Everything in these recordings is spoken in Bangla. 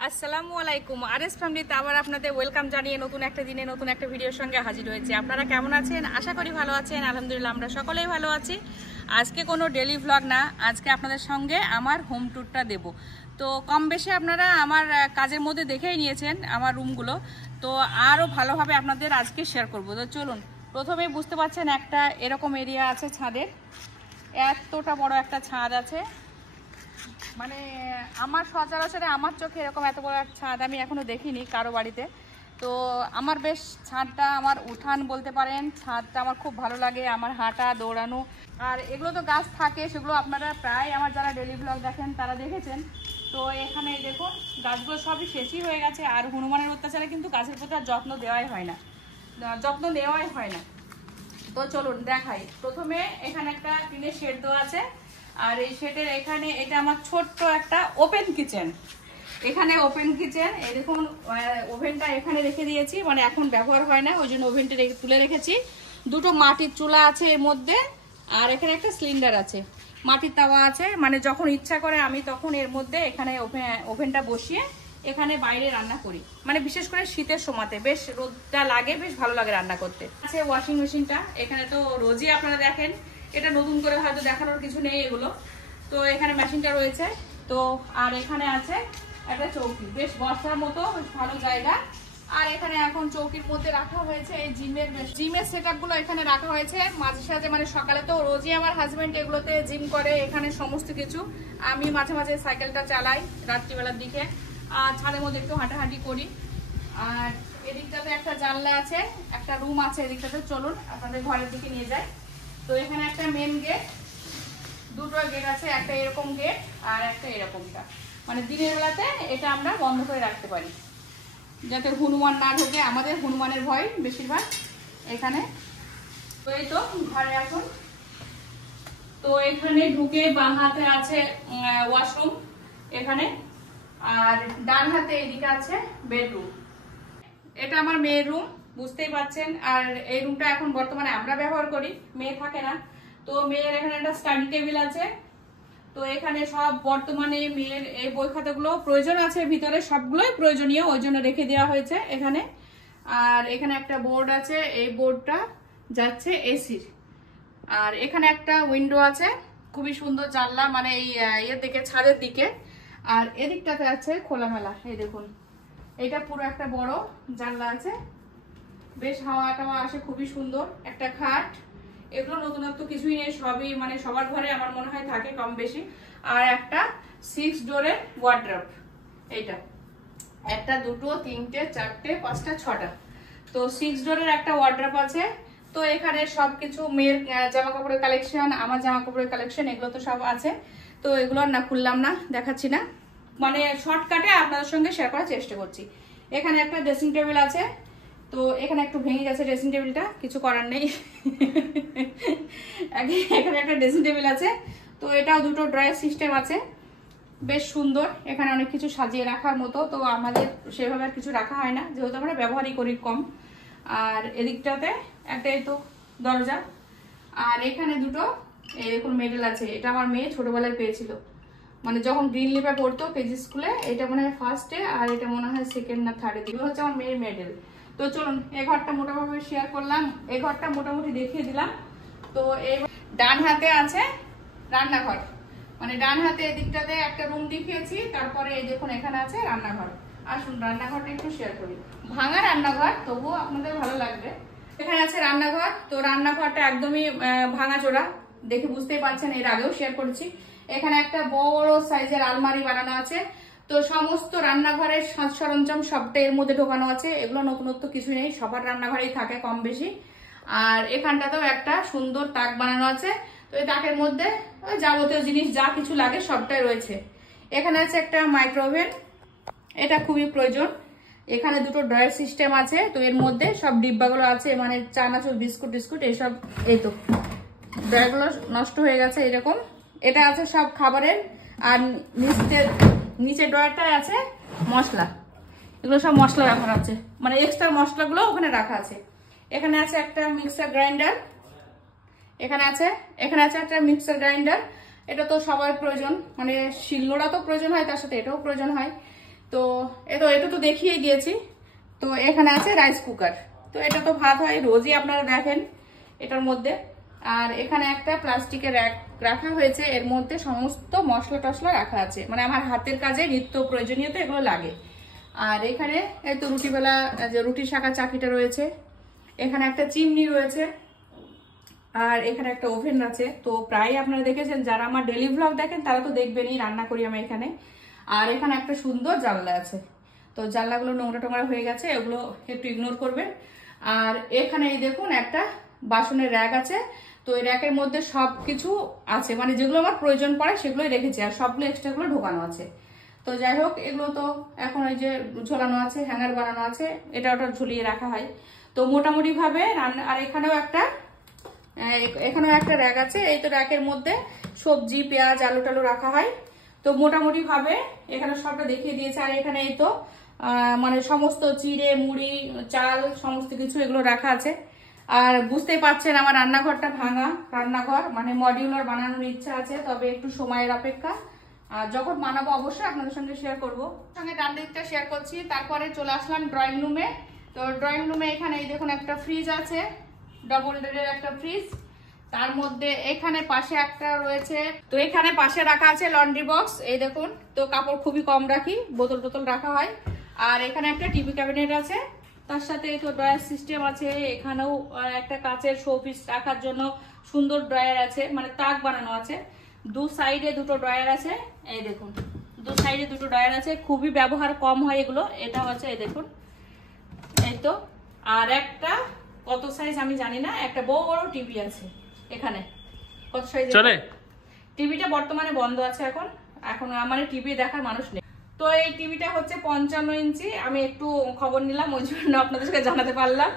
আসসালামু আলাইকুম, আরএস ফ্যামিলিতে আবার আপনাদের ওয়েলকাম জানিয়ে নতুন একটা দিনে নতুন একটা ভিডিওর সঙ্গে হাজির হয়েছে। আপনারা কেমন আছেন? আশা করি ভালো আছেন। আলহামদুলিল্লাহ আমরা সকলেই ভালো আছি। আজকে কোনো ডেলি ভ্লগ না, আজকে আপনাদের সঙ্গে আমার হোম ট্যুরটা দেব। তো কম বেশি আপনারা আমার কাজের মধ্যে দেখেই নিয়েছেন আমার রুমগুলো, তো আরও ভালোভাবে আপনাদের আজকে শেয়ার করব। তো চলুন, প্রথমে বুঝতে পারছেন একটা এরকম এরিয়া আছে ছাদের, এতটা বড় একটা ছাদ আছে। মানে আমার সচরাচরে আমার চোখে এরকম এত বড় ছাদ আমি এখনো দেখিনি কারো বাড়িতে। তো আমার বেশ ছাদটা আমার উঠান বলতে পারেন, ছাদটা আমার খুব ভালো লাগে, আমার হাঁটা দৌড়ানো। আর এগুলো তো গাছ থাকে, সেগুলো আপনারা প্রায় আমার যারা ডেলি ব্লগ দেখেন তারা দেখেছেন। তো এখানে দেখুন গাছগুলো সবই শেষই হয়ে গেছে, আর হনুমানের অত্যাচারে কিন্তু গাছের প্রতি আর যত্ন নেওয়াই হয় না। তো চলুন দেখাই। প্রথমে এখানে একটা টিনের শেড দেওয়া আছে, আর এই শেডের এখানে এটা আমার ছোট্ট একটা ওপেন কিচেন। এখানে ওপেন কিচেন, এই দেখুন ওভেনটা এখানে রেখে দিয়েছি, মানে এখন ব্যবহার হয় না ওই জন্য ওভেনটা তুলে রেখেছি। দুটো মাটির চুলা আছে এর মধ্যে, আর এখানে একটা সিলিন্ডার আছে, মাটির তাওয়া আছে, মানে যখন ইচ্ছা করে আমি তখন এর মধ্যে এখানে ওভেনটা বসিয়ে এখানে বাইরে রান্না করি। মানে বিশেষ করে শীতের সময়তে বেশ রোদটা লাগে, বেশ ভালো লাগে রান্না করতে। আছে ওয়াশিং মেশিনটা, এখানে তো রোজই আপনারা দেখেন, এটা নতুন করে হয়তো দেখানোর কিছু নেই এগুলো। তো এখানে মেশিনটা রয়েছে। তো আর এখানে আছে একটা চৌকি, বেশ বসার মতো ভালো জায়গা। আর এখানে এখন চৌকির মধ্যে রাখা হয়েছে এই জিমের সেটআপগুলো এখানে রাখা হয়েছে মাঝে সাঝে। মানে সকালে তো রোজই আমার হাজবেন্ড এগুলোতে জিম করে, এখানে সমস্ত কিছু। আমি মাঝে মাঝে সাইকেলটা চালাই রাত্রিবেলার দিকে, আর ছাদের মধ্যে একটু হাঁটাহাঁটি করি। আর এদিকটাতে একটা জানলা আছে, একটা রুম আছে এদিকটাতে। চলুন আপনাদের ঘরের দিকে নিয়ে যাই। তো এখানে একটা মেন গেট, দুটো গেট আছে, একটা এরকম গেট আর একটা এরকমটা। মানে দিনের বেলাতে এটা আমরা বন্ধ করে রাখতে পারি যাতে হনুমান না ঢোকে, আমাদের হনুমানের ভয় বেশিরভাগ এখানে। তো এই তো ঘরে এখন, তো এখানে ঢুকে বাম হাতে আছে ওয়াশরুম এখানে, আর ডান হাতে এদিকে আছে বেডরুম। এটা আমার মেয়ের রুম, বুঝতেই পারছেন। আর এই রুমটা এখন বর্তমানে আমরা ব্যবহার করি, মেয়ে থাকে না। তো মেয়ের এখানে একটা স্টাডি টেবিল আছে। তো এখানে সব বর্তমানে মেয়ের এই বই খাতাগুলো প্রয়োজন আছে ভিতরে, সবগুলোই প্রয়োজনীয়, ওই জন্য রেখে দেওয়া হয়েছে এখানে। আর এখানে একটা বোর্ড আছে, এই বোর্ডটা যাচ্ছে এসির। আর এখানে একটা উইন্ডো আছে, খুবই সুন্দর জানলা, মানে এই এর দিকে ছাদের দিকে। আর এদিকটাতে আছে খোলামেলা, এই দেখুন এটা পুরো একটা বড় জানলা আছে, বেশ হাওয়া টাওয়া আসে, খুবই সুন্দর। একটা খাট, এগুলো নতুনত্ব কিছুই নেই, সবই মানে সবার ঘরে আমার মনে হয় থাকে কম বেশি। আর একটা 6 ডোরের ওয়ার্ড্রপ, এইটা একটা দুটো তিনটে চারটে পাঁচটা ছটা, তো 6 ডোরের একটা ওয়ার্ড্রপ আছে। তো এখানে সবকিছু মেয়ের জামা কাপড়ের কালেকশন, আমার জামা কাপড়ের কালেকশন, এগুলো তো সব আছে। তো এগুলো না খুললাম না, দেখাচ্ছি না, মানে শর্টকাটে আপনাদের সঙ্গে শেয়ার করার চেষ্টা করছি। এখানে একটা ড্রেসিং টেবিল আছে। তো এখানে একটু ভেঙে গেছে ড্রেসিং টেবিলটা, কিছু করার নেই। এখানে একটা ড্রেসিং টেবিল আছে, তো এটাও দুটো ড্রয়ার সিস্টেম আছে, বেশ সুন্দর। এখানে অনেক কিছু সাজিয়ে রাখার মতো, তো আমাদের সেভাবে আর কিছু রাখা হয় না যেহেতু আমরা ব্যবহারই করি কম। আর এদিকটাতে একটা এই তো দরজা, আর এখানে দুটো এরকম মেডেল আছে। এটা আমার মেয়ে ছোটবেলায় পেয়েছিল, মানে যখন গ্রিন লিপে পড়তো কেজি স্কুলে। এটা মনে হয় ফার্স্টে, আর এটা মনে হয় সেকেন্ড না থার্ডে দিকে, হচ্ছে আমার মেয়ের মেডেল। তো চলুন এই ঘরটা মোটামুটি শেয়ার করলাম, এই ঘরটা মোটামুটি দেখিয়ে দিলাম। তো এই ডান হাতে আছে রান্নাঘর, মানে ডান হাতে এদিকটাতে একটা রুম দেখিয়েছি, তারপরে এই দেখুন এখানে আছে রান্নাঘর। আসুন রান্নাঘরটা একটু শেয়ার করি, ভাঙা রান্নাঘর তবুও আপনাদের ভালো লাগবে। এখানে আছে রান্নাঘর, তো রান্নাঘরটা একদমই ভাঙাচোরা, দেখে বুঝতেই পারছেন, এর আগেও শেয়ার করেছি। এখানে একটা বড় সাইজের আলমারি বানানো আছে, তো সমস্ত রান্নাঘরের সাজ সরঞ্জাম সবটা এর মধ্যে ঢোকানো আছে। এগুলো নতুনত্ব কিছু নেই, সবার রান্নাঘরেই থাকে কম বেশি। আর এখানটাতেও একটা সুন্দর তাক বানানো আছে, তো এই তাকের মধ্যে যাবতীয় জিনিস যা কিছু লাগে সবটাই রয়েছে। এখানে আছে একটা মাইক্রোওভেন, এটা খুবই প্রয়োজন। এখানে দুটো ড্রয়ার সিস্টেম আছে, তো এর মধ্যে সব ডিব্বাগুলো আছে, মানে চানাচুর বিস্কুট টিস্কুট এইসব। এই তো ড্রয়ারগুলো নষ্ট হয়ে গেছে এরকম, এটা আছে সব খাবারের। আর নিচে ড্রয়ারটায় আছে মশলা, এগুলো সব মশলা রাখা আছে, মানে এক্সট্রা মশলাগুলো ওখানে রাখা আছে। এখানে আছে একটা মিক্সার গ্রাইন্ডার, এখানে আছে একটা মিক্সার গ্রাইন্ডার। এটা তো সবার প্রয়োজন, মানে শিলনোড়া তো প্রয়োজন হয়, তার সাথে এটাও প্রয়োজন হয়। তো এটা তো দেখিয়ে দিয়েছি। তো এখানে আছে রাইস কুকার। তো এটা তো ভাত হয় রোজই, আপনারা দেখেন এটার মধ্যে। আর এখানে একটা প্লাস্টিকের র্যাক রাখা হয়েছে, এর মধ্যে সমস্ত মশলা টশলা রাখা আছে, মানে আমার হাতের কাজে নিত্য প্রয়োজনীয় তো এগুলো লাগে। আর এখানে এই তো রুটিবেলা যে রুটি শাকা চাকিটা রয়েছে, এখানে একটা চিমনি রয়েছে, আর এখানে একটা ওভেন আছে। তো প্রায় আপনারা দেখেছেন, যারা আমার ডেলি ভ্লগ দেখেন তারা তো দেখবেনই রান্না করি আমি এখানে। আর এখানে একটা সুন্দর জানলা আছে। তো জানলাগুলো নোংরা টোংরা হয়ে গেছে, এগুলো একটু ইগনোর করবেন। আর এখানে এই দেখুন একটা বাসনের র্যাক আছে। তো এই র্যাকের মধ্যে সব কিছু আছে, মানে যেগুলো আমার প্রয়োজন পড়ে সেগুলোই রেখেছি, আর সবগুলো এক্সট্রাগুলো ঢোকানো আছে। তো যাই হোক, এগুলো তো এখন ওই যে ঝোলানো আছে, হ্যাঙ্গার বানানো আছে, এটা ওটা ঝুলিয়ে রাখা হয়। তো মোটামুটি ভাবে রান্না। আর এখানেও একটা র্যাক আছে। এই তো র্যাকের মধ্যে সবজি পেঁয়াজ আলু টালু রাখা হয়। তো মোটামুটি ভাবে এখানে সবটা দেখিয়ে দিয়েছে। আর এখানে এই তো মানে সমস্ত চিড়ে মুড়ি চাল সমস্ত কিছু এগুলো রাখা আছে। আর বুঝতেই পারছেন আমার রান্নাঘরটা ভাঙা রান্নাঘর, মানে মডিউলার বানানোর ইচ্ছা আছে, তবে একটু সময়ের অপেক্ষা। আর যখন বানাবো অবশ্যই আপনাদের সঙ্গে শেয়ার করবো। সঙ্গে ডান দিকটা শেয়ার করছি। তারপরে চলে আসলাম ড্রয়িং রুমে। তো ড্রয়িং রুমে এখানে এই দেখুন একটা ফ্রিজ আছে, ডবল ডোরের একটা ফ্রিজ। তার মধ্যে এখানে পাশে একটা রয়েছে। তো এখানে পাশে রাখা আছে লন্ড্রি বক্স, এই দেখুন। তো কাপড় খুবই কম রাখি, বোতল টোতল রাখা হয়। আর এখানে একটা টিভি ক্যাবিনেট আছে, তার সাথে তো ড্রয়ার সিস্টেম আছে। এখানেও একটা কাচের শোপিস রাখার জন্য সুন্দর ড্রয়ার আছে, মানে তাক বানানো আছে। দু সাইডে দুটো ড্রয়ার আছে, এই দেখুন দু সাইডে দুটো ড্রয়ার আছে। খুবই ব্যবহার কম হয় এগুলো। এটা হচ্ছে এই দেখুন, এই তো। আর একটা কত সাইজ আমি জানি না, একটা বড় টিভি আছে এখানে। কত সাইজ চলে টিভিটা? বর্তমানে বন্ধ আছে এখন আমার টিভি দেখার মানুষ নেই। তো এই টিভিটা হচ্ছে 55 ইঞ্চি। আমি একটু খবর নিলাম, ওই জন্য আপনাদের সাথে জানাতে পারলাম।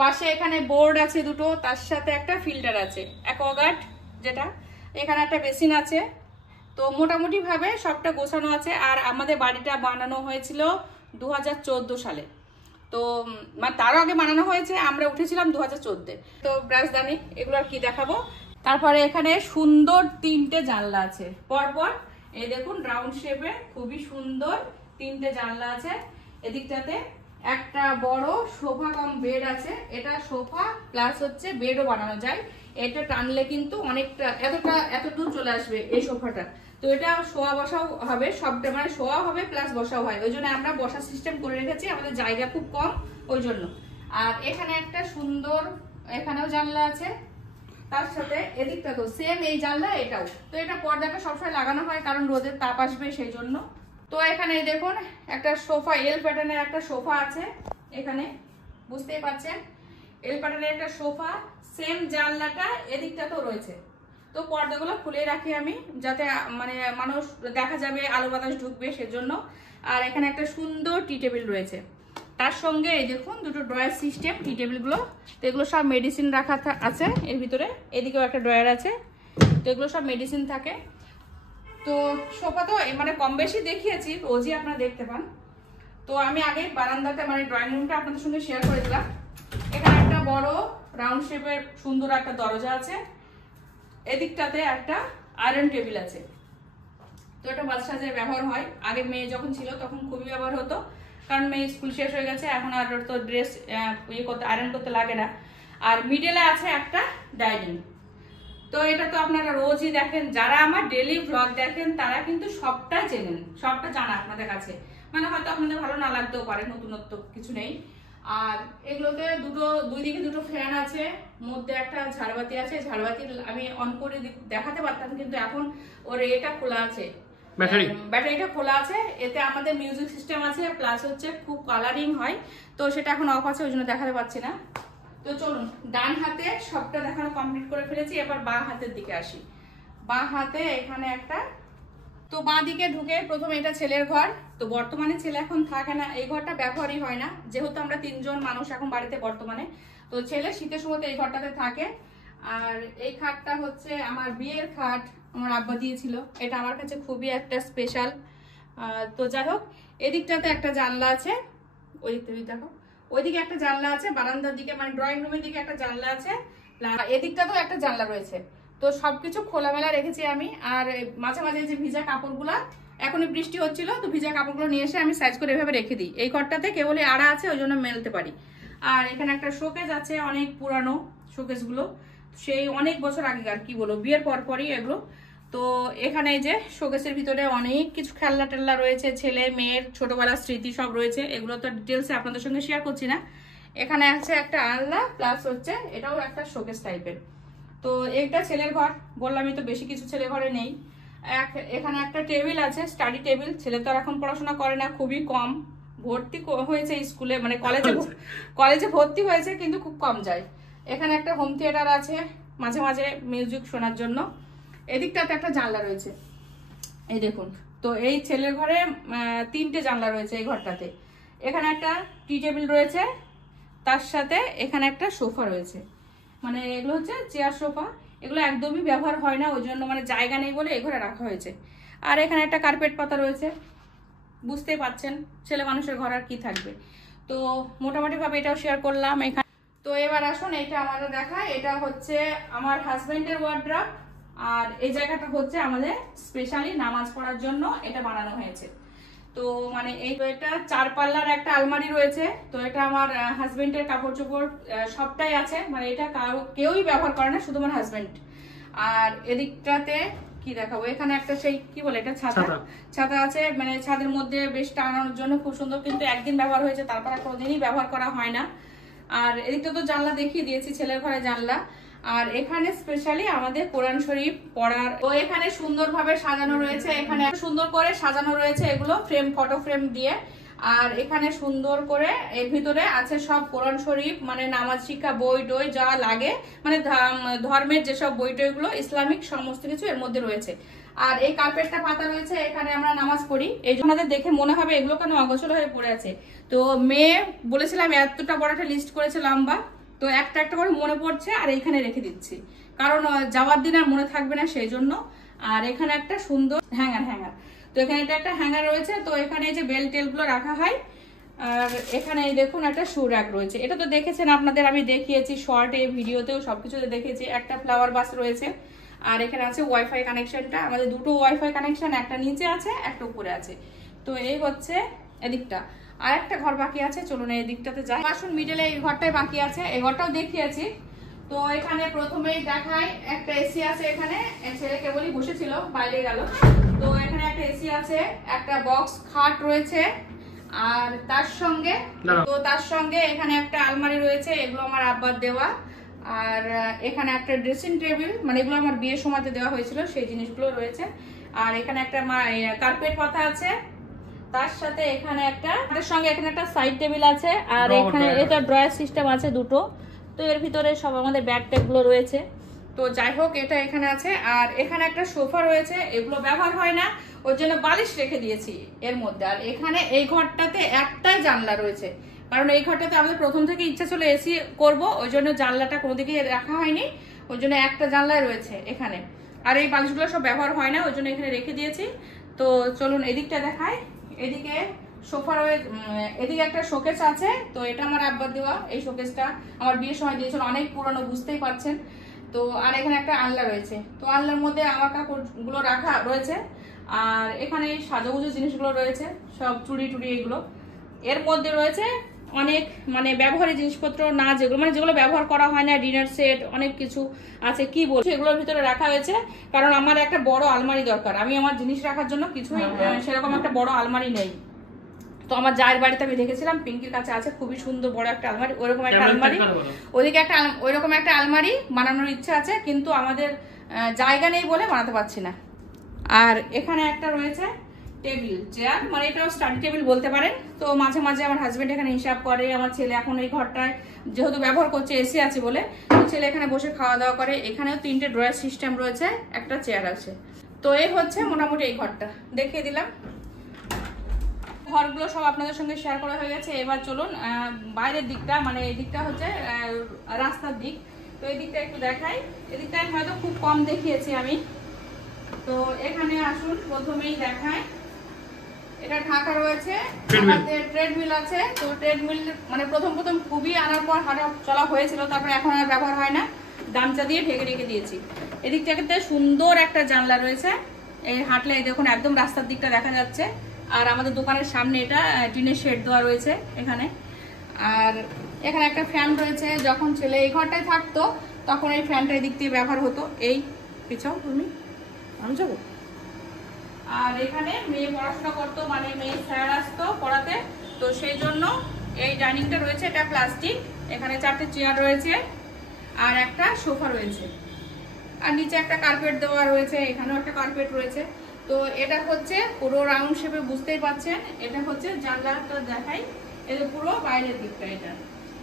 পাশে এখানে বোর্ড আছে দুটো, তার সাথে একটা ফিল্টার আছে অ্যাকোয়াগার্ড যেটা। এখানে একটা বেসিন আছে। তো মোটামুটি ভাবে সবটা গোছানো আছে। আর আমাদের বাড়িটা বানানো হয়েছিল 2014 সালে। তো মানে তারও আগে বানানো হয়েছে, আমরা উঠেছিলাম 2014। তো ব্রাশদানি এগুলো আর কি দেখাবো। তারপরে এখানে সুন্দর 3টে জানলা আছে পরপর, এই দেখুন রাউন্ড শেপে খুবই সুন্দর 3টে জানলা আছে। এদিকটাতে একটা বড় সোফা কাম বেড আছে। এটা সোফা প্লাস হচ্ছে বেডও বানানো যায়। এটা টানলে কিন্তু অনেকটা এত দূর চলে আসবে এই সোফাটা। তো এটা শোয়া বসাও হবে, সবটা মানে শোয়া হবে প্লাস বসাও হয়, ওই জন্য আমরা বসার সিস্টেম করে রেখেছি, আমাদের জায়গা খুব কম ওই জন্য। আর এখানে একটা সুন্দর এখানেও জানলা আছে, তার সাথে এদিকটা তো সেম এই জানলা এটাও। তো এটা পর্দাটা সবসময় লাগানো হয়, কারণ রোদের তাপ আসবে সেই জন্য। তো এখানে দেখুন একটা সোফা, এল প্যাটার্নের একটা সোফা আছে এখানে, বুঝতেই পারছেন এল প্যাটার্নের একটা সোফা। সেম জানলাটা এদিকটাতেও রয়েছে। তো পর্দাগুলো খুলে রাখি আমি, যাতে মানে মানুষ দেখা যাবে, আলো বাতাস ঢুকবে সেজন্য। আর এখানে একটা সুন্দর টি টেবিল রয়েছে, তার সঙ্গে এই দেখুন দুটো ড্রয়ার সিস্টেম টি টেবিলগুলো। তো এগুলো সব মেডিসিন রাখা আছে এর ভিতরে। এদিকেও একটা ড্রয়ার আছে, তো এগুলো সব মেডিসিন থাকে। তো সোফা তো মানে কম বেশি দেখিয়েছি, রোজই আপনারা দেখতে পান। তো আমি আগে বারান্দাতে মানে ড্রয়িং রুমটা আপনাদের সঙ্গে শেয়ার করে দিলাম। এখানে একটা বড় রাউন্ড শেপের সুন্দর একটা দরজা আছে। এদিকটাতে একটা আয়রন টেবিল আছে। তো এটা বাচ্চাদের ব্যবহার হয়, আগে মেয়ে যখন ছিল তখন খুবই ব্যবহার হতো, কারণ মেয়ে স্কুল শেষ হয়ে গেছে, এখন আর তো ড্রেস আয়রন করতে লাগে না। আর মিডলে আছে একটা ডাইনিং। তো এটা তো আপনারা রোজই দেখেন, যারা আমার ডেলি ব্লগ দেখেন তারা কিন্তু সবটা চেনেন, সবটা জানা আপনাদের কাছে। মানে হয়তো আপনাদের ভালো না লাগতেও পারে, নতুনত্ব কিছু নেই। আর এগুলোতে দুই দিকে দুটো ফ্যান আছে, মধ্যে একটা ঝাড়বাতি আছে। ঝাড়বাতি আমি অন করে দেখাতে পারতাম, কিন্তু এখন ওর এটা খোলা আছে, ব্যাটারিটা খোলা আছে। এতে আমাদের মিউজিক সিস্টেম আছে, প্লাস হচ্ছে খুব কালারিং হয়। তো সেটা এখন অফ আছে, ওই জন্য দেখাতে পাচ্ছি না। তো চলুন, ডান হাতে সবটা দেখানো কমপ্লিট করে ফেলেছি, এবার বাঁ হাতের দিকে আসি। বাঁ হাতে এখানে একটা, তো বাঁ দিকে ঢুকে প্রথমে এটা ছেলের ঘর। তো বর্তমানে ছেলে এখন থাকে না, এই ঘরটা ব্যবহারই হয় না, যেহেতু আমরা 3 জন মানুষ এখন বাড়িতে বর্তমানে। তো ছেলে শীতের সময় এই ঘরটাতে থাকে। আর এই খাটটা হচ্ছে আমার বিয়ের খাট, আমার আব্বা দিয়েছিল। এটা আমার কাছে খুবই একটা স্পেশাল। তো যাই হোক, এদিকটাতে একটা জানলা আছে, ওই দিকটা দেখো, ওইদিকে একটা জানলা আছে, বারান্দার দিকে মানে ড্রয়িং রুমের দিকে একটা জানলা আছে। এদিকটাতেও একটা জানলা রয়েছে। তো সবকিছু খোলামেলা রেখেছি আমি। আর মাঝে মাঝে যে ভিজা কাপড়গুলো, এখনই বৃষ্টি হচ্ছিল তো ভিজা কাপড়গুলো নিয়ে এসে আমি সাইজ করে এভাবে রেখে দিই। এই ঘরটাতে কেবলই আড়া আছে, ওই জন্য মেলতে পারি। আর এখানে একটা শোকেস আছে, অনেক পুরানো শোকেসগুলো, সেই অনেক বছর আগেকার, কি বলবো, বিয়ের পরপরই এগুলো। তো এখানে যে শোকেসের ভিতরে অনেক কিছু খেলনা টেলনা রয়েছে, ছেলে মেয়ের ছোটবেলার স্মৃতি সব রয়েছে। এগুলো তো ডিটেলসে আপনাদের সঙ্গে শেয়ার করছি না। এখানে আছে একটা আলনা, প্লাস হচ্ছে এটাও একটা শোকেস টাইপের। তো এইটা ছেলের ঘর, বললামই তো বেশি কিছু ছেলে ঘরে নেই। এখানে একটা টেবিল আছে, স্টাডি টেবিল। ছেলে তো আর এখন পড়াশোনা করে না, খুবই কম। ভর্তি হয়েছে স্কুলে, মানে কলেজে ভর্তি হয়েছে, কিন্তু খুব কম যায়। এখানে একটা হোম থিয়েটার আছে, মাঝে মাঝে মিউজিক শোনার জন্য। এদিকটাতে একটা জানলা রয়েছে, এই দেখুন। তো এই ছেলের ঘরে 3টে জানলা রয়েছে এই ঘরটাতে। এখানে একটা টি টেবিল রয়েছে, তার সাথে এখানে একটা সোফা রয়েছে। মানে এগুলো হচ্ছে চেয়ার সোফা, এগুলো একদমই ব্যবহার হয় না, ওই জন্য মানে জায়গা নেই বলে এই ঘরে রাখা হয়েছে। আর এখানে একটা কার্পেট পাতা রয়েছে, বুঝতেই পাচ্ছেন ছেলে মানুষের ঘর আর কি থাকবে। তো মোটামুটিভাবে এটাও শেয়ার করলাম এখানে। তো এবার আসুন, এটা আমাদের দেখায়। এটা হচ্ছে আমার হাজবেন্ডের ওয়ার্ড্রপ। আর এই জায়গাটা হচ্ছে আমাদের স্পেশালি নামাজ পড়ার জন্য এটা বানানো হয়েছে। তো মানে এই তো এটা 4 পাল্লার একটা আলমারি রয়েছে। তো এটা আমার হাজবেন্ডের কাপড় চোপড় সবটাই আছে, মানে এটা কেউই ব্যবহার করে না, শুধু আমার হাজবেন্ড। আর এদিকটাতে কি দেখাবো, এখানে একটা সেই কি বলে এটা ছাতা আছে, মানে ছাদের মধ্যে বেশ টাঙানোর জন্য খুব সুন্দর, কিন্তু একদিন ব্যবহার হয়েছে, তারপর আর কোনোদিনই ব্যবহার করা হয় না। আর এদিকটা তো জানলা দেখিয়ে দিয়েছি, ছেলের ঘরে জানলা। আর এখানে স্পেশালি আমাদের কোরআন শরীফ পড়ার, তো এখানে সুন্দরভাবে সাজানো রয়েছে, এখানে সুন্দর করে সাজানো রয়েছে এগুলো ফ্রেম, ফটো ফ্রেম দিয়ে। আর এখানে সুন্দর করে এর ভিতরে আছে সব কোরআন শরীফ, মানে নামাজ শিক্ষা বই টই যা লাগে, মানে ধর্মের যেসব বই টইগুলো ইসলামিক সমস্ত কিছু এর মধ্যে রয়েছে। আর এই কার্পেটটা পাতা রয়েছে, এখানে আমরা নামাজ পড়ি। এই জন্য আমাদের দেখে মনে হবে এগুলো কেন অগোছালো হয়ে পড়ে আছে। তো মেয়ে বলেছিলাম এতটা বড় একটা লিস্ট করেছে লম্বা, তো একটা একটা করে মনে পড়ছে আর এইখানে রেখে দিচ্ছি, কারণ যাওয়ার দিন আর মনে থাকবে না সেই জন্য। আর এখানে একটা সুন্দর হ্যাঙ্গার, তো এখানে একটা হ্যাঙ্গার রয়েছে। তো এখানে এই যে বেল টেলগুলো রাখা হয়। আর এখানে এই দেখুন একটা শু র্যাক রয়েছে, এটা তো দেখেছেন আপনাদের আমি দেখিয়েছি শর্টে, ভিডিওতেও সবকিছুতে দেখেছি। একটা ফ্লাওয়ার বাস রয়েছে। আর এখানে আছে ওয়াইফাই কানেকশনটা, আমাদের দুটো ওয়াইফাই কানেকশন, একটা নিচে আছে একটা উপরে আছে। তো এই হচ্ছে এদিকটা। আর একটা ঘর বাকি আছে, চলুন এই দিকটাতে যাই। আসুন, মিডলে এই ঘরটাই বাকি আছে, এই ঘরটাও দেখিয়েছি। তো এখানে প্রথমেই দেখায় একটা এসি আছে, এখানে ছেলে কেবলই বসেছিল, বাইরে গেল। তো এখানে একটা এসি আছে, একটা বক্স খাট রয়েছে। আর তার সঙ্গে এখানে একটা আলমারি রয়েছে, এগুলো আমার আব্বার দেওয়া। আর এখানে একটা ড্রেসিং টেবিল, মানে এগুলো আমার বিয়ের সময়তে দেওয়া হয়েছিল, সেই জিনিসগুলো রয়েছে। আর এখানে একটা কার্পেট পাতা আছে, তার সাথে এখানে একটা সাইড টেবিল আছে। আর এখানে এটা ড্রয়ার সিস্টেম আছে দুটো। তো এর ভিতরে সব আমাদের ব্যাগ ট্যাগগুলো রয়েছে। তো যাই হোক, এটা এখানে আছে। আর এখানে একটা সোফা রয়েছে, এগুলো ব্যবহার হয় না, ওর জন্য বালিশ রেখে দিয়েছি এর মধ্যে। আর এখানে এই ঘরটাতে একটাই জানলা রয়েছে, কারণ এই ঘরটাতে আমাদের প্রথম থেকে ইচ্ছা ছিল এসি করব, ওই জন্য জানলাটা কোনো দিকে রাখা হয়নি, ওই জন্য একটা জানলাই রয়েছে এখানে। আর এই বালিশগুলো সব ব্যবহার হয় না, ওই জন্য এখানে রেখে দিয়েছি। তো চলুন এদিকটা দেখায়। এদিকে সোফা রয়েছে, এদিকে একটা শোকেস আছে। তো এটা আমার আব্বার দেওয়া, এই শোকেসটা আমার বিয়ের সময় দিয়েছিল, অনেক পুরনো, বুঝতেই পারছেন। তো আর এখানে একটা আলনা রয়েছে, তো আলনার মধ্যে আমার কাপড়গুলো রাখা রয়েছে। আর এখানে সাজুগুজু জিনিসগুলো রয়েছে, সব চুড়ি টুড়ি এগুলো। এর মধ্যে রয়েছে অনেক মানে ব্যবহারের জিনিসপত্র, না যেগুলো ব্যবহার করা হয় না, ডিনার সেট অনেক কিছু আছে, কি বলছি এগুলোর ভিতরে রাখা হয়েছে। কারণ আমার একটা বড় আলমারি দরকার, আমি আমার জিনিস রাখার জন্য কিছুই সেরকম একটা বড় আলমারি নেই। তো আমার জায়ের বাড়িতে আমি দেখেছিলাম, পিঙ্কির কাছে আছে খুবই সুন্দর বড় একটা আলমারি, ওইরকম একটা আলমারি, ওইদিকে ওইরকম একটা আলমারি বানানোর ইচ্ছা আছে, কিন্তু আমাদের জায়গা নেই বলে বানাতে পারছি না। আর এখানে একটা রয়েছে টেবিল চেয়ার, মানে এটাও স্টাডি টেবিল বলতে পারেন। তো মাঝে মাঝে আমার হাজবেন্ড এখানে হিসাব করে, আমার ছেলে এখন এই ঘরটায় যেহেতু ব্যবহার করছে এসি আছে বলে, ছেলে এখানে বসে খাওয়া দাওয়া করে। এখানেও 3টে ড্রয়ার সিস্টেম রয়েছে, একটা চেয়ার আছে। তো এই হচ্ছে মোটামুটি এই ঘরটা দেখিয়ে দিলাম। ঘরগুলো সব আপনাদের সঙ্গে শেয়ার করা হয়ে গেছে। এবার চলুন বাইরের দিকটা, মানে এই দিকটা হচ্ছে রাস্তার দিক। তো এই দিকটা একটু দেখাই, এদিকটা হয়তো খুব কম দেখিয়েছি আমি। তো এখানে আসুন, প্রথমেই দেখাই, এটা ঢাকা রয়েছে, আমাদের ট্রেডমিল আছে। তো ট্রেডমিল মানে প্রথম খুবই আনার পর হাঁটা চলা হয়েছিল, তারপরে এখন আর ব্যবহার হয় না। গামছা দিয়ে ঢেকে রেখে দিয়েছি। এদিক থেকে সুন্দর একটা জানলা রয়েছে, এই হাঁটলে দেখুন একদম রাস্তার দিকটা দেখা যাচ্ছে। আর আমাদের দোকানের সামনে এটা টিনের শেড দেওয়া রয়েছে এখানে। আর এখানে একটা ফ্যান রয়েছে, যখন ছেলে এই ঘরটায় থাকতো তখন এই ফ্যানটা এদিক দিয়ে ব্যবহার হতো। এই পিছাও তুমি, আমি যাবো। আর এখানে মেয়ে পড়াশোনা করতো, মানে মেয়ে স্যার আসতো পড়াতে, তো সেই জন্য এই ডাইনিংটা রয়েছে, এটা প্লাস্টিক। এখানে 4টে চেয়ার রয়েছে আর একটা সোফা রয়েছে, আর নিচে একটা কার্পেট দেওয়া রয়েছে, এখানেও একটা কার্পেট রয়েছে। তো এটা হচ্ছে পুরো রাউন্ড শেপে, বুঝতেই পারছেন। এটা হচ্ছে জানলাটা দেখাই, এটা পুরো বাইরের দিকটা, এটা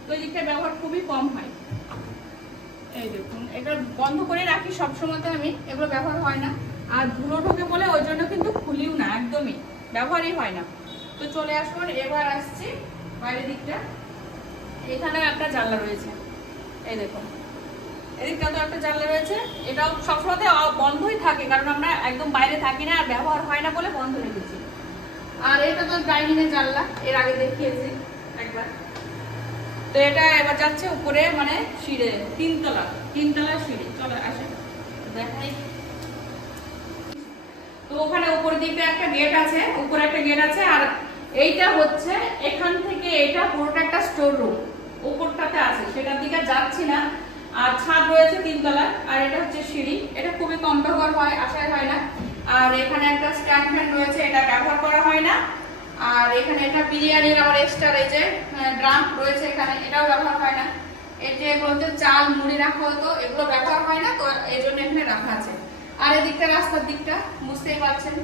তো এই দিকটা ব্যবহার খুবই কম হয়। এই দেখুন, এটা বন্ধ করে রাখি সবসময়, তো আমি এগুলো ব্যবহার হয় না। আর ধুলো ঢোকে বলে ওই জন্য কিন্তু খুলিও না, একদমই ব্যবহারই হয় না। তো চলে আসুন, এবার আসছি বাইরের দিকটা। এখানে একটা জানলা রয়েছে, এই দেখুন এদিকটা তো একটা জানলা রয়েছে, এটাও সবসময় বন্ধই থাকে, কারণ আমরা একদম বাইরে থাকি না আর ব্যবহার হয় না বলে বন্ধ রেখেছি। আর এটা তো ডাইনিং এর জানলা, এর আগে দেখিয়েছি একবার। তো এটা এবার যাচ্ছে উপরে, মানে সিঁড়ে, তিনতলা সিঁড়ি। চলো আসে দেখাই। তো ওখানে উপরের দিকে একটা গেট আছে, উপরে একটা গেট আছে। আর এইটা হচ্ছে এখান থেকে এটা পুরোটা একটা স্টোর রুম উপরটাতে আছে, সেটার দিকে যাচ্ছি না। আর ছাদ রয়েছে 3তলা, আর এটা হচ্ছে সিঁড়ি। এটা খুবই কম ব্যবহার হয়, আশায় হয় না। আর এখানে একটা স্ট্যান্ড ফ্যান রয়েছে, এটা ব্যবহার করা হয় না। আর এখানে এটা বিরিয়ানির আবার এক্সট্রা এই যে ড্রাম রয়েছে এখানে, এটাও ব্যবহার হয় না। এই যে এগুলোতে চাল মুড়ি রাখা হতো, এগুলো ব্যবহার হয় না, তো এই জন্য এখানে রাখা আছে। আর এদিকটা রাস্তার দিকটা বুঝতেই পারছেন।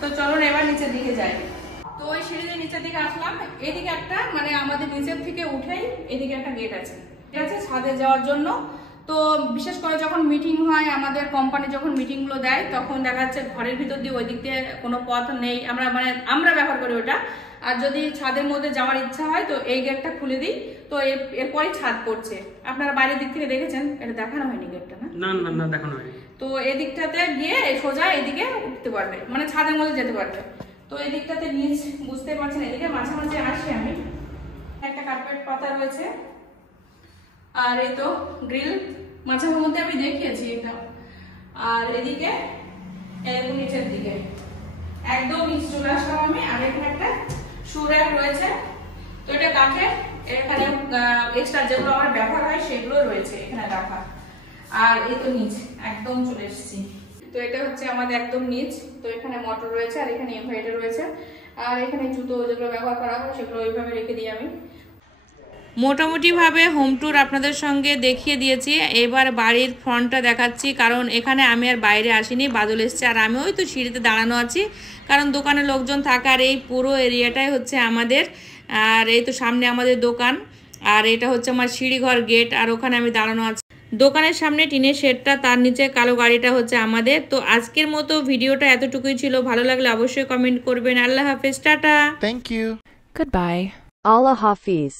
তো চলুন এবার নিচের দিকে যাই। তো ওই সিঁড়ি দিয়ে নিচের দিকে আসলাম, এদিকে একটা, মানে আমাদের নিচের থেকে উঠেই এদিকে একটা গেট আছে, ঠিক আছে, ছাদে যাওয়ার জন্য। তো বিশেষ করে যখন মিটিং হয়, আমাদের কোম্পানি যখন মিটিংগুলো দেয়, তখন দেখা যাচ্ছে ঘরের ভিতর দিয়ে ওই দিক দিয়ে কোনো পথ নেই, আমরা ব্যবহার করি ওটা। আর যদি ছাদের মধ্যে যাওয়ার ইচ্ছা হয় তো এই গেটটা খুলে দিই, তো এরপরই ছাদ পড়ছে। আপনারা বাইরের দিক থেকে দেখেছেন, এটা দেখানো হয়নি গেটটা, না না না দেখানো হয়নি। তো এদিকটাতে গিয়ে সোজা এদিকে উঠতে পারবে, মানে ছাদের মধ্যে যেতে পারবে। তো এদিকটাতে নিচ, বুঝতে পারছেন, এদিকে মাঝে মাঝে আসি আমি। একটা কার্পেট পাতা রয়েছে, আর এই তো গ্রিল মাঝে মধ্যে আমি দেখিয়েছি এটা। আর এদিকে এরকম নিচের দিকে একদম নিচ চলে আসলাম আমি। আর এখানে একটা শু র‍্যাক রয়েছে, তো এটা কাঠের। এখানে এক্সট্রা যেগুলো আমার ব্যবহার হয় সেগুলো রয়েছে এখানে রাখা। আর এই তো নিচ একদম চলে এসেছি। তো এটা হচ্ছে আমাদের একদম নিচ। তো এখানে মোটর রয়েছে, আর এখানে ইনভার্টার রয়েছে। আর এখানে জুতো যেগুলো ব্যবহার করা হয় সেগুলো ওইভাবে রেখে দিই আমি। মোটামুটিভাবে হোম ট্যুর আপনাদের সঙ্গে দেখিয়ে দিয়েছি। এবার বাড়ির ফ্রন্টটা দেখাচ্ছি, কারণ এখানে আমি আর বাইরে আসিনি, বাদল এসছে। আর আমি ওই তো সিঁড়িতে দাঁড়ানো আছি, কারণ দোকানে লোকজন থাকার এই পুরো এরিয়াটাই হচ্ছে আমাদের। আর এই তো সামনে আমাদের দোকান, আর এটা হচ্ছে আমার সিঁড়িঘর গেট, আর ওখানে আমি দাঁড়ানো আছি। দোকানের সামনে টিনের শেডটা, তার নিচে কালো গাড়িটা হচ্ছে আমাদের। তো আজকের মতো ভিডিওটা এতটুকুই ছিল। ভালো লাগলে অবশ্যই কমেন্ট করবেন। আল্লাহ হাফেজ, tata, Thank you. Goodbye. Allah Hafiz.